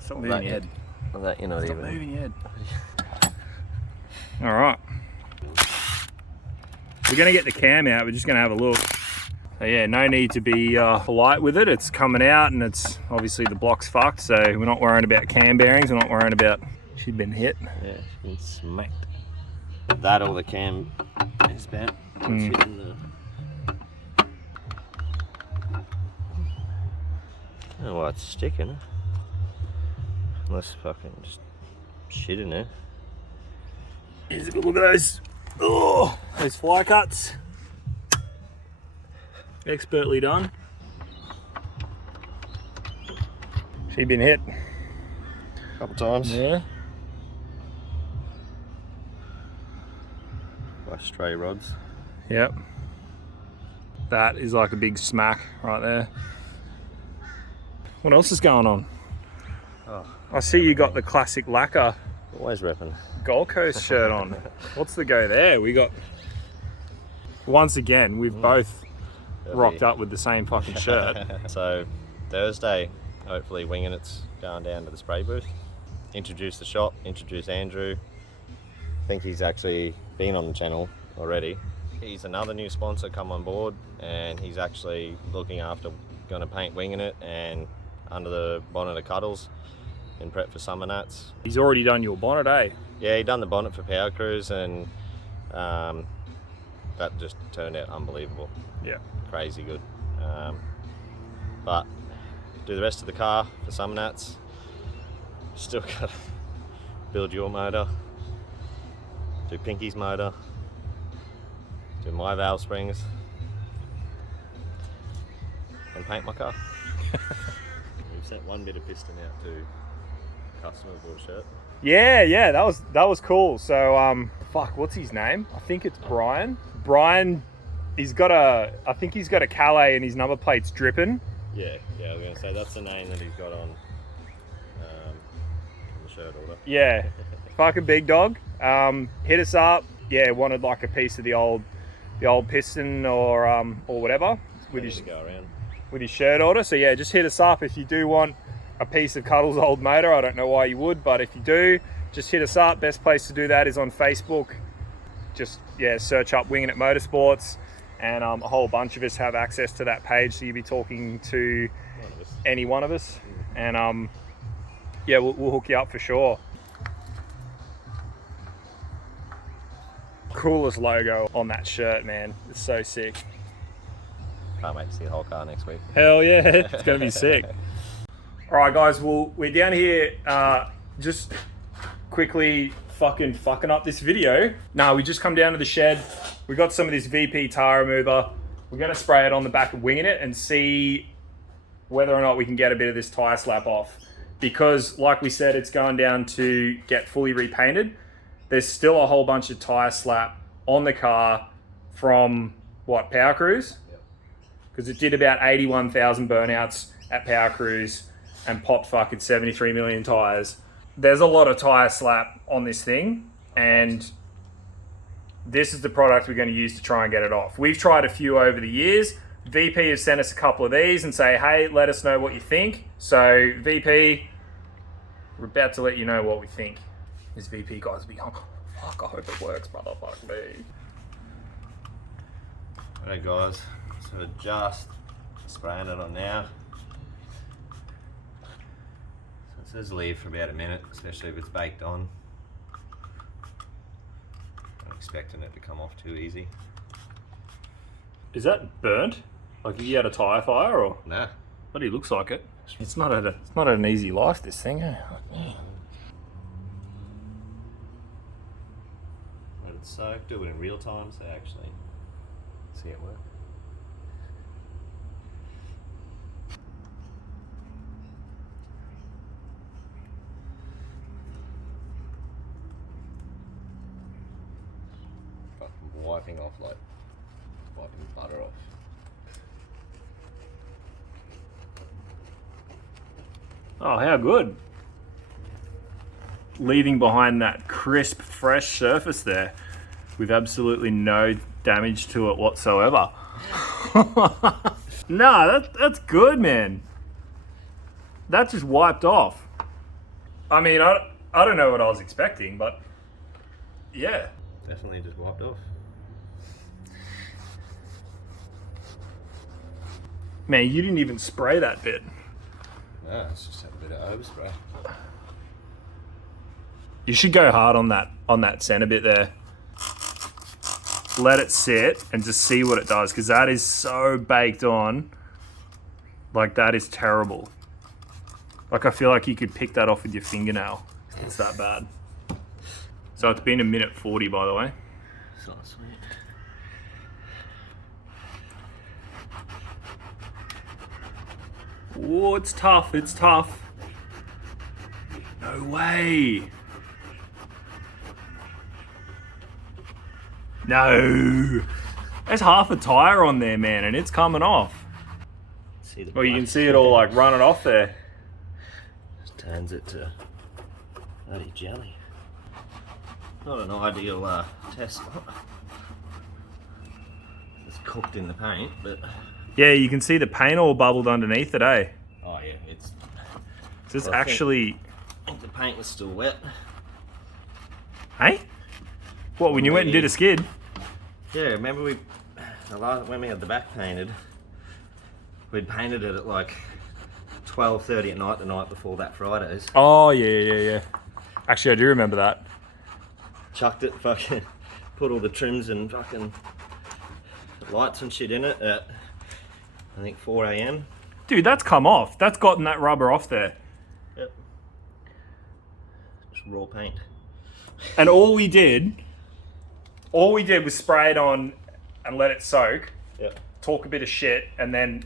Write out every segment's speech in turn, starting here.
Stop moving your head. That you're not Stop even. moving your head. All right. We're gonna get the cam out. We're just gonna have a look. So yeah, no need to be polite with it. It's coming out, and it's obviously the block's fucked. So we're not worrying about cam bearings. We're not worrying about she'd been hit. Yeah, she's been smacked. That or the cam is bent. Oh, well, it's sticking. Unless fucking just shit in there. Here's a good look at those. Oh, those fly cuts. Expertly done. She'd been hit A couple times. Yeah. By stray rods. Yep. That is like a big smack right there. What else is going on? Oh, I see you got the classic lacquer always repping. Gold Coast shirt on. What's the go there? We got, once again, we've both rocked up with the same fucking shirt. So Thursday, hopefully Winginit's going down to the spray booth. Introduce the shop, introduce Andrew. I think he's actually been on the channel already. He's another new sponsor come on board, and he's actually looking after going to paint Winginit and under the bonnet of Cuddles in prep for Summernats. He's already done your bonnet, eh? Yeah, he done the bonnet for Power Cruise, and that just turned out unbelievable. Yeah. Crazy good. But do the rest of the car for Summernats. Still got to build your motor, do Pinky's motor, do my valve springs, and paint my car. We've sent one bit of piston out to a customer who bought a shirt. Yeah, that was cool. So fuck, what's his name? I think it's Brian. Brian, I think he's got a Calais and his number plate's dripping. Yeah, I was gonna say that's the name that he's got on the shirt order. Yeah, fucking big dog. Hit us up. Yeah, wanted like a piece of the old piston or whatever with his go around. With his shirt order. So yeah, just hit us up if you do want a piece of Cuddles' old motor. I don't know why you would, but if you do, just hit us up. Best place to do that is on Facebook. Just search up Winginit Motorsports, and a whole bunch of us have access to that page, so you'll be talking to any one of us, and we'll hook you up for sure. Coolest logo on that shirt, man. It's so sick. Can't wait to see the whole car next week. Hell yeah, it's gonna be sick. All right, guys. Well, we're down here just quickly fucking up this video. No, we just come down to the shed. We got some of this VP tire remover. We're gonna spray it on the back of Winginit and see whether or not we can get a bit of this tire slap off. Because, like we said, it's going down to get fully repainted. There's still a whole bunch of tire slap on the car from what, Power Cruise? Because it did about 81,000 burnouts at Power Cruise and popped fucking 73 million tires. There's a lot of tire slap on this thing, and this is the product we're going to use to try and get it off. We've tried a few over the years. VP has sent us a couple of these and say, hey, let us know what you think. So VP, we're about to let you know what we think. This VP guy's be going, fuck, I hope it works, brother, fuck me. Alright guys, so just spraying it on now. So it says leave for about a minute, especially if it's baked on. I'm expecting it to come off too easy. Is that burnt? Like if you had a tyre fire, or? Nah. But he looks like it. It's not an easy life, this thing, eh? Let it soak, do it in real time so actually see it work. Fucking wiping off like wiping butter off. Oh, how good. Leaving behind that crisp, fresh surface there with absolutely no damage to it whatsoever. No, that's good, man. that just wiped off. I mean, I don't know what I was expecting, but yeah. Definitely just wiped off. Man, you didn't even spray that bit. No, it's just had a bit of overspray. You should go hard on that center bit there. Let it sit and just see what it does, because that is so baked on. Like, that is terrible. Like, I feel like you could pick that off with your fingernail. It's that bad. So it's been 1:40, by the way. It's not sweet. Oh, it's tough. It's tough. No way. No. There's half a tire on there, man, and it's coming off. Well, you can see it all like running off there. Just turns it to bloody jelly. Not an ideal test spot. It's cooked in the paint, but yeah, you can see the paint all bubbled underneath it, eh? oh yeah, it's. So it's well, actually. I think the paint was still wet. Hey? What, when you went and did a skid? Yeah, remember when we had the back painted, we'd painted it at like 12:30 at night the night before that Friday's. Oh, yeah. Actually, I do remember that. Chucked it, fucking put all the trims and fucking lights and shit in it at, I think, 4 a.m. Dude, that's come off. That's gotten that rubber off there. Yep. Just raw paint. And all we did was spray it on and let it soak. Yep. Talk a bit of shit and then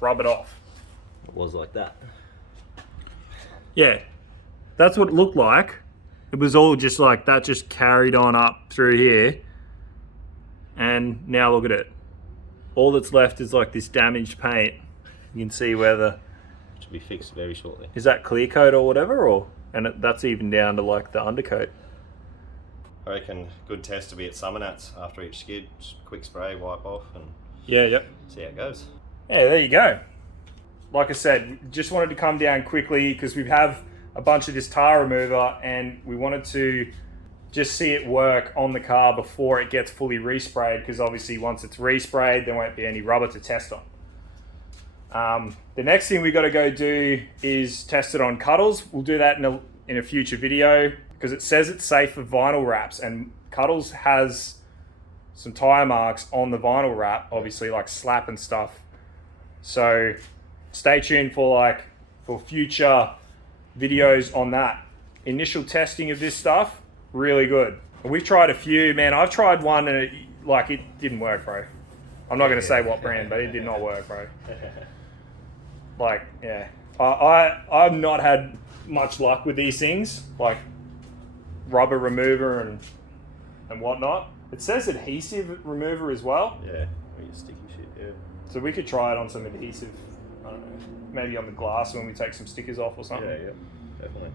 rub it off. It was like that. Yeah. That's what it looked like. It was all just like that, just carried on up through here. And now look at it. All that's left is like this damaged paint. You can see where the... Should be fixed very shortly. Is that clear coat or whatever? Or that's even down to like the undercoat. I reckon good test to be at Summernats after each skid. Just quick spray, wipe off, and Yep. see how it goes. Yeah, there you go. Like I said, just wanted to come down quickly because we have a bunch of this tire remover and we wanted to just see it work on the car before it gets fully resprayed, because obviously once it's resprayed there won't be any rubber to test on. The next thing we got to go do is test it on Cuddles. We'll do that in a future video because it says it's safe for vinyl wraps, and Cuddles has some tire marks on the vinyl wrap, obviously like slap and stuff. So stay tuned for future videos on that. Initial testing of this stuff, really good. We've tried a few, man. I've tried one and it didn't work, bro. I'm not going to say what brand, but it did not work, bro. Yeah. I've not had much luck with these things, like rubber remover and whatnot. It says adhesive remover as well. Yeah, or your sticky shit, yeah. So we could try it on some adhesive, I don't know, maybe on the glass when we take some stickers off or something. Yeah, definitely.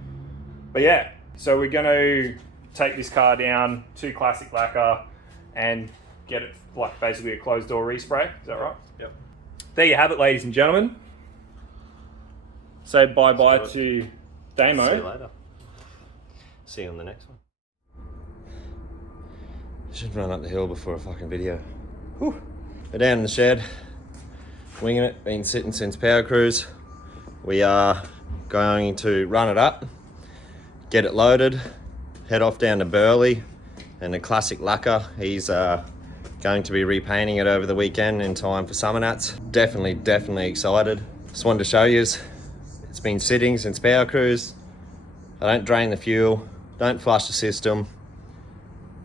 But yeah, so we're going to take this car down to classic lacquer and get it basically a closed door respray. Is that right? Yep. There you have it, ladies and gentlemen. Say bye-bye to Damo. See you later. See you on the next one. Should run up the hill before a fucking video. Whew. We're down in the shed, winging it, been sitting since Power Cruise. We are going to run it up, get it loaded, head off down to Burleigh and the classic lacquer. He's going to be repainting it over the weekend in time for Summernats. Definitely excited. Just wanted to show you, it's been sitting since Power Cruise. I don't drain the fuel, don't flush the system,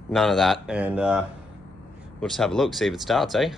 none of that, and we'll just have a look, see if it starts, eh?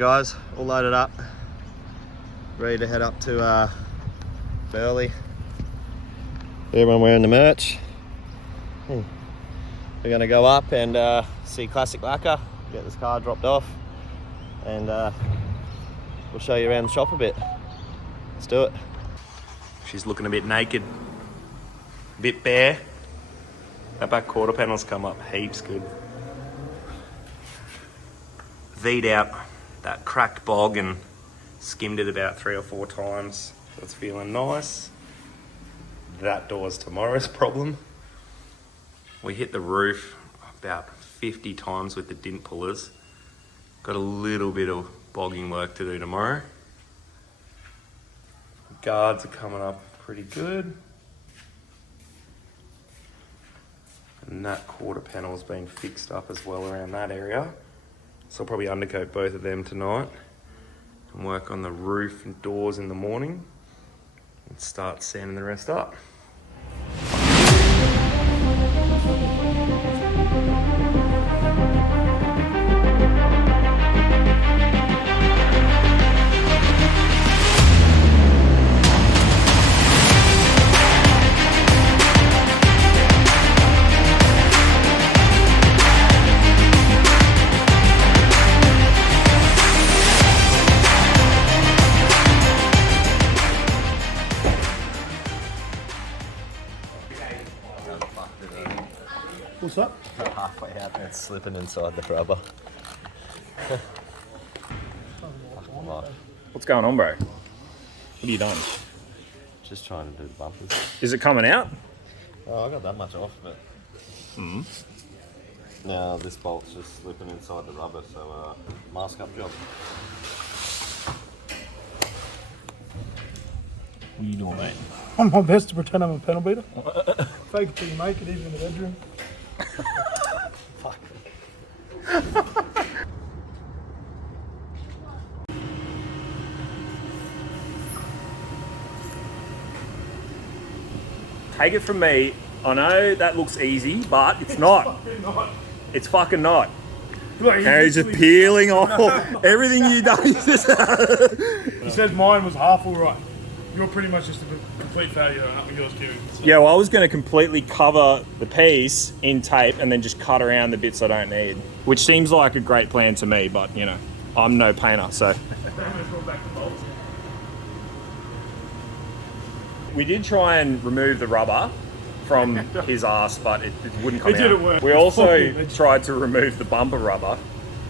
Alright guys, all loaded up. Ready to head up to Burley. Everyone wearing the merch. We're going to go up and see Classic Lacquer, get this car dropped off, and we'll show you around the shop a bit. Let's do it. She's looking a bit naked, a bit bare. That back quarter panel's come up heaps good. V'd out that cracked bog and skimmed it about 3 or 4 times. So it's feeling nice. That door's tomorrow's problem. We hit the roof about 50 times with the dint pullers. Got a little bit of bogging work to do tomorrow. Guards are coming up pretty good. And that quarter panel's been fixed up as well around that area. So I'll probably undercoat both of them tonight and work on the roof and doors in the morning and start sanding the rest up. What's up? Halfway out and it's slipping inside the rubber. What's going on, bro? What have you done? Just trying to do the bumpers. Is it coming out? Oh, I got that much off, but now this bolt's just slipping inside the rubber, so mask up job. What are you doing, mate? I'm my best to pretend I'm a panel beater. Fake it till you make it, even in the bedroom. Fuck. Take it from me, I know that looks easy, but it's not. It's fucking not. Look, And he's just peeling off everything you done. He says mine was half alright. You're pretty much just a complete failure on yours too. So. Yeah, well, I was going to completely cover the piece in tape and then just cut around the bits I don't need, which seems like a great plan to me, but you know, I'm no painter, so. We did try and remove the rubber from his ass, but it wouldn't come out. It didn't work. We also tried to remove the bumper rubber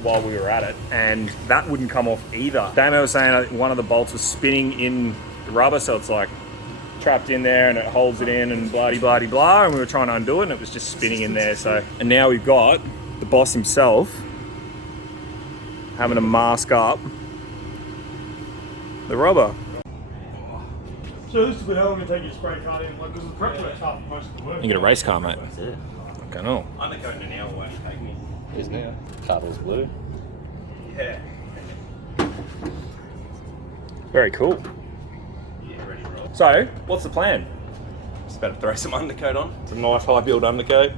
while we were at it, and that wouldn't come off either. Damo was saying one of the bolts was spinning in the rubber, so it's like trapped in there and it holds it in and blah, and we were trying to undo it and it was just spinning in there. So, and now we've got the boss himself having to mask up the rubber. So this is how long it take you to spray car in, because the prep work's half most of the work. You get a race car, mate. Yeah. Okay, no. Undercoating an hour won't take me. Is now. Cuddle's blue. Yeah. Very cool. Yeah, ready to roll. So, what's the plan? Just about to throw some undercoat on. Some nice high build undercoat.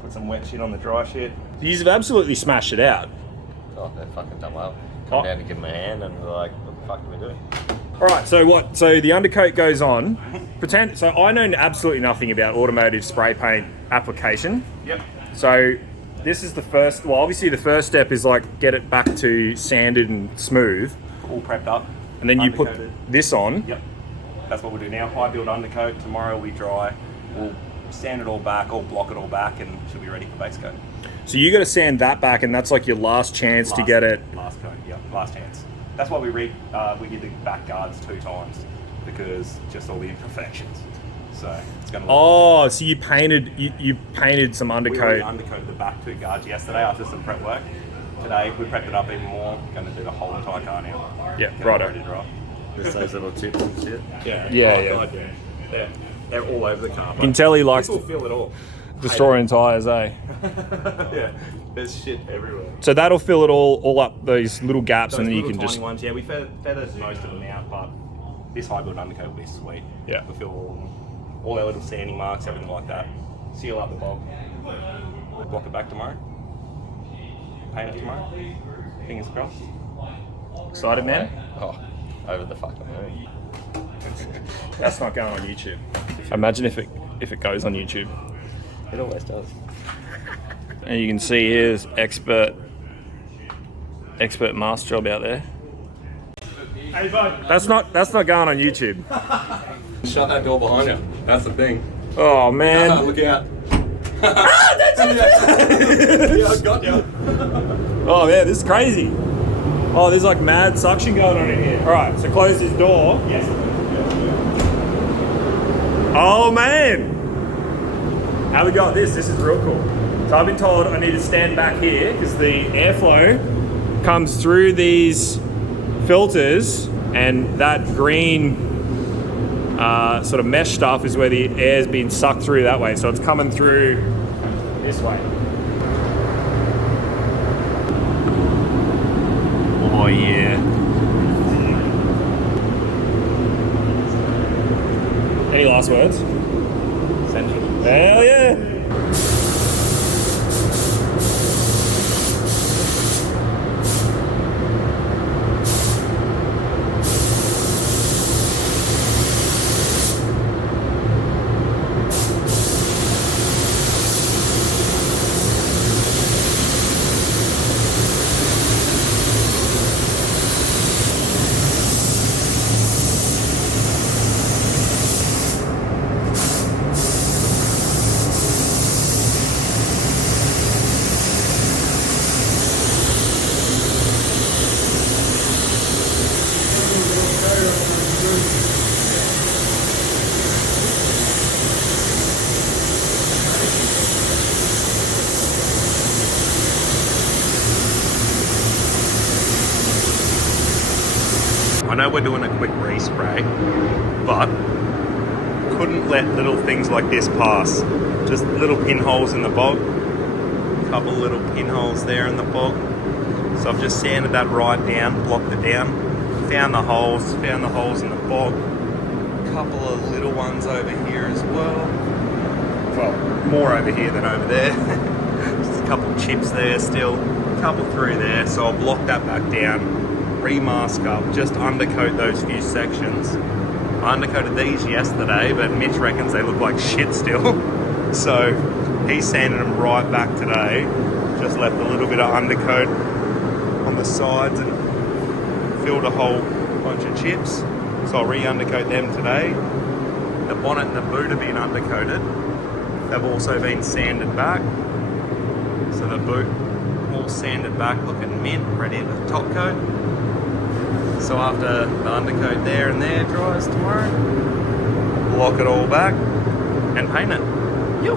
Put some wet shit on the dry shit. You've absolutely smashed it out. Oh, they're fucking done well. Oh. Come down to give them a hand and we're like, what the fuck are we doing? All right, so what? So the undercoat goes on. Pretend. So I know absolutely nothing about automotive spray paint application. Yep. So this is the first. Well, obviously the first step is like get it back to sanded and smooth, All prepped up. and then you put Undercoated. this on. Yep. That's what we'll do now. High build undercoat. Tomorrow we dry. We'll sand it all back, or block it all back, and should be ready for base coat. So you got to sand that back, and that's like your last chance to get it. Last coat. Yep. Last chance. That's why we did the back guards 2 times, because just all the imperfections. So it's going to look. Oh, so you painted some We undercoat. already undercoated the back 2 guards yesterday after some prep work. Today we prepped it up even more. Going to do the whole entire car now. Yeah, Get it righto. ready to dry. Just those little chips and shit. Yeah, Oh, yeah. God, yeah. They're all over the car. You can tell he likes This will feel it all. destroying tyres, eh? Yeah, there's shit everywhere. So that'll fill it all up those little gaps, Those and then you little can tiny just. ones, yeah, we feathered most of them out, but this high build undercoat will be sweet. Yeah. We'll fill all our little sanding marks, everything like that. Seal up the bog. Block it back tomorrow. Paint it tomorrow. Fingers crossed. Excited, man? Oh, over the fucking moon. That's not going on YouTube. Imagine if it goes on YouTube. It always does. And you can see here's expert mask job out there. Hey, bud. That's not going on YouTube. Shut that door behind you. That's the thing. Oh man. Look out. That's it. Yeah, I got you. Oh man, this is crazy. Oh, there's like mad suction going on in here. All right, so close this door. Yes. Oh man. How we got this? This is real cool. So I've been told I need to stand back here because the airflow comes through these filters, and that green sort of mesh stuff is where the air's being sucked through that way. So it's coming through this way. Oh yeah. Any last words? Essential. Hell yeah. I know we're doing a quick respray, but couldn't let little things like this pass. Just little pinholes in the bog, couple little pinholes there in the bog. So I've just sanded that right down, blocked it down, found the holes in the bog. Couple of little ones over here as well. Well, more over here than over there. Just a couple chips there still, a couple through there. So I'll block that back down. Remask up, just undercoat those few sections. I undercoated these yesterday, but Mitch reckons they look like shit still. So he sanded them right back today. Just left a little bit of undercoat on the sides and filled a whole bunch of chips. So I'll re-undercoat them today. The bonnet and the boot have been undercoated. They've also been sanded back. So the boot all sanded back, looking mint, ready for the top coat. So after the undercoat there and there dries tomorrow, block it all back and paint it. Yo.